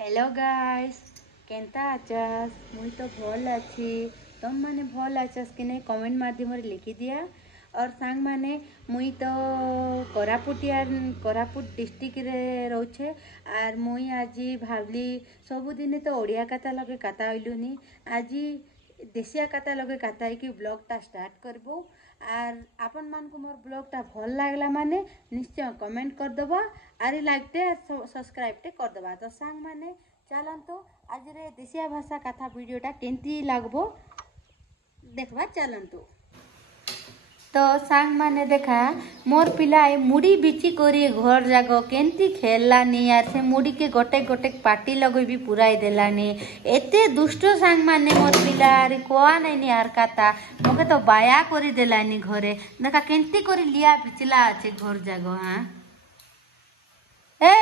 Hello guys Kenta आचस मुई तो भल अच्छी तुम माने भल आचस कि नहीं कमेंट माध्यम लिखी दिया। और सांग माने मुई तो कोरापुट डिस्ट्रिक्ट रे रोचे आर मुई आज भावली सबुदिन तो ओडिया कथा लगे कथा हईलुनी आज देशिया कथा लगे कथा कि ब्लॉगटा स्टार्ट करबो। आर आपन मान को मोर ब्लॉगटा भल लागला माने निश्चय कमेंट कर दबा आर लाइकटे सब्सक्राइबटे कर दबा। तो सांग माने चलंतो आज रे देशिया भाषा कथा वीडियोटा केंती लागबो देखबा चलंतो। तो सांग माने देखा मोर पिलाए मुड़ी बिची करी घर जागो केंती खेललानी यार से मुड़ी के गोटे गोटे पार्टी लगो भी पुराई देलानी एते दुष्ट सांग माने मोर पिला अरे कोआ नहीं यार काता मोके तो बाया करी देलानी घरे देखा केंती करी लिया बिचला आछे घर जागो। हाँ ए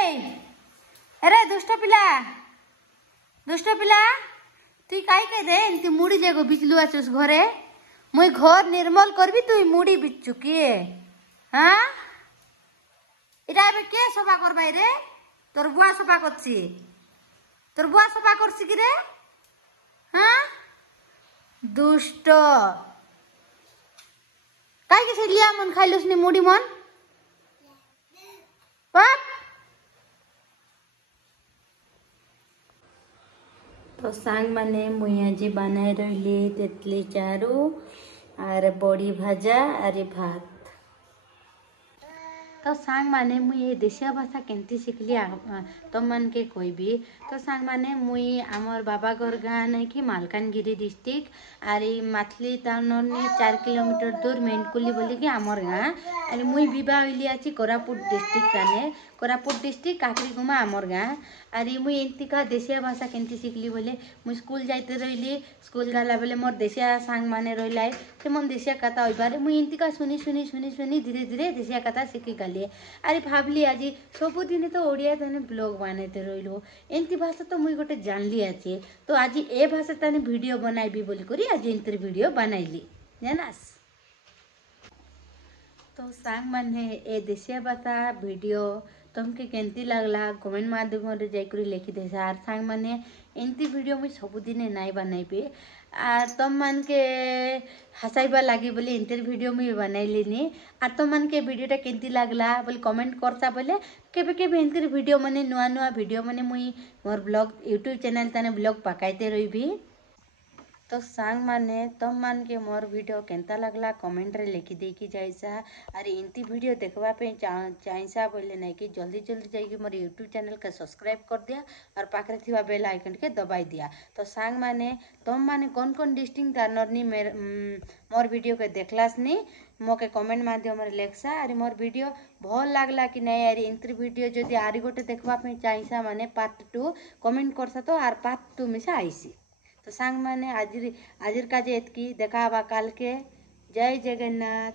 अरे दुष्ट पिला तुई काई कह दे एंती मुड़ी जागो बिचलु आछस घरे मुई घर निर्मल करबी तुई मुड़ी बिचु किए। हाँ इटा एबे के सफा करबाई रे तोर बुआ सफा करछि तोर बुआ सफा करछि कि रे। हाँ दुष्ट काई के लिया मन खाइलुसनी मुड़ी मन बाप। तो सांग माने मुई आज बनाए रही तेतली चारू आर बड़ी भाजा आर भात। तो सांग माने मुई ये देशिया भाषा केंती शिखली तुम मन के कोई भी। तो सांग माने मुई आमर बाबा घर गाँ नहीं कि मालकानगिरी डिस्ट्रिक्ट आर माथली टाउन 4 किलोमीटर दूर मेंटकुली बोली कि आमर गाँ आर मुई विवाह होली आछि कोरापुट डिस्ट्रिक्ट ताने कोरापुट डिस्ट्रिक्ट काकरीगुमा आमर गाँ। आर मुई एंतिका देशिया भाषा केंती शिखली बोले मुई स्कूल जाते रही स्कूल गला बेले मोर देशिया सांग माने रही से मन देशिया कथा होइबारे मुई एंतिका सुनी सुनी सुनी सुनी धीरे धीरे देशिया कथा शिखी गली। अरे भावली आज सबुदिन तो ओडिया ताने ब्लॉग बनाते रहिलो एंती भाषा तो मुई गोटे जानली अच्छे तो आज ए भाषा ताने वीडियो बनाइबी बोली करी आज एंतर वीडियो बनाइली जानस। तो सांग माने ए देशिया भाषा वीडियो तुमके केंती लागला कमेंट माध्यम रे जाइकरी लिखि दे आर सांग माने एंती वीडियो मुई सबुदिने नाई बनाइबी आर तुम मन के हसाइबा लगी बोले इंटर वीडियो मुई बनाइलिनी आर तुम मन के वीडियोटा केंती लागला बोले कमेंट करता बोले केबे केबे इंटर वीडियो माने नुआ नुआ वीडियो माने मुई मोर ब्लॉग यूट्यूब चैनल ताने ब्लॉग पकाइते रहिबी। तो सांग माने तुम मान के मोर वीडियो केंता लागला कमेंट रे लिखि देकी जाइसा अरे इंती वीडियो देखबा पे चाइसा बोले नहीं कि जल्दी जल्दी जाइए मोर यूट्यूब चैनल के सब्सक्राइब कर दिया और पाखरे थिबा बेल आइकन के दबाई दिया। तो सांग माने तुम माने कौन कौन डिस्ट्रिक्ट जानरनी मोर वीडियो के देखलासनी मोके कमेंट माध्यम रे लेखसा अरे मोर वीडियो भल लागला कि नहीं अरे इंतर वीडियो जदि आरी गोटे देखबा पे चाइसा माने पार्ट 2 कमेंट करसा तो आर पार्ट 2 मिसा आइसी। तो सांग माने आजिर काजे एतकी देखा काल के जय जगन्नाथ।